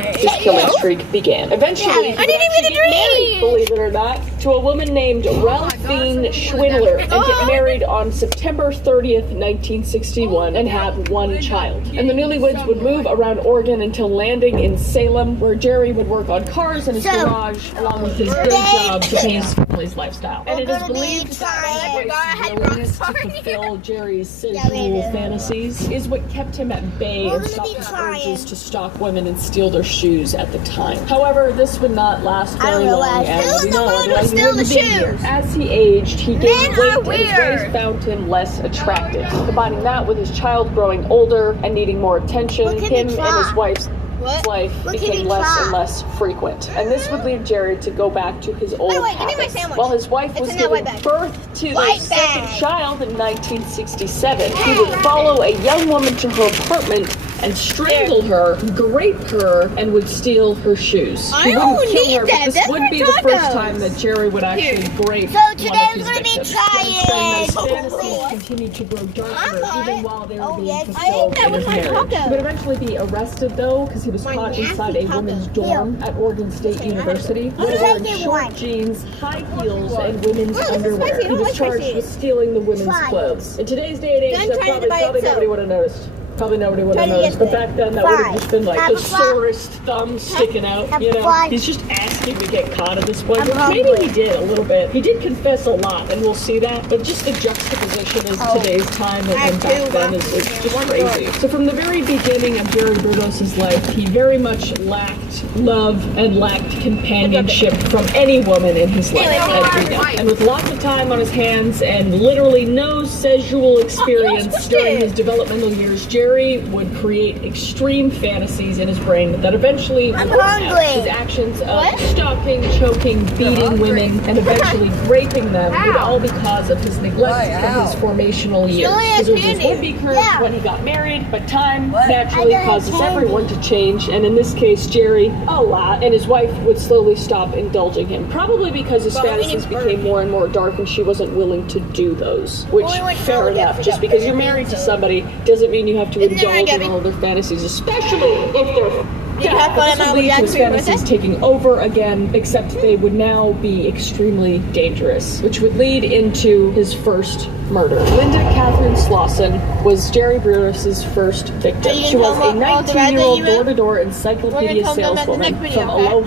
his killing streak began. Eventually, he would actually get married, believe it or not, to a woman named Ralphine Schwindler and get married on September 30th, 1961 and have one child. And the newlyweds would move around Oregon until landing in Salem, where Jerry would work on cars in his garage along with his day job to pay his family's lifestyle. And it is believed that Grace's willingness to fulfill Jerry's sensual fantasies is what kept him at bay and stopped his urges to stalk women and steal their shoes at the time. However, this would not last very long, as we know, otherwise he wouldn't be here. As he aged, he gained weight and his waist found him less attractive. Combining that with his child growing older and needing more attention, him and his wife's life became less and less frequent. And this would lead Jerry to go back to his old habits. While his wife was giving birth to their second child in 1967, he would follow a young woman to her apartment and strangle her, grape her, and would steal her shoes. He wouldn't kill her, but this would be the first time that Jerry would actually grape one of his victims. Those fantasies continued to grow darker even while they were being fulfilled in his marriage. He would eventually be arrested, though, because he was caught inside a women's dorm at Oregon State University, wearing short jeans, high heels, and women's underwear. He was charged with stealing the women's clothes. In today's day and age, that probably nobody would have noticed. Probably nobody would have noticed, but back then that would have just been like the sorest thumb sticking out, you know? He's just asking to get caught at this point. Maybe he did a little bit. He did confess a lot, and we'll see that, but just the juxtaposition of today's time and back then is just crazy. So from the very beginning of Jerry Burgos' life, he very much lacked love and lacked companionship from any woman in his life, as we know. And with lots of time on his hands and literally no sexual experience during his developmental years, Jerry would create extreme fantasies in his brain that eventually would out. His actions of stalking, choking, beating women, and eventually raping them would all be because of his neglect from his formational years. His urges would be curbed when he got married, but time naturally causes everyone to change, and in this case, Jerry, a lot, and his wife would slowly stop indulging him, probably because his fantasies became more and more dark and she wasn't willing to do those, which, fair enough, just because you're married to somebody doesn't mean you have to indulge in all their fantasies, especially if they're this would lead to his fantasies taking over again, except they would now be extremely dangerous, which would lead into his first murder. Linda Catherine Slauson was Jerry Burgos' first victim. She was a 19-year-old door-to-door encyclopedia saleswoman from Aloha.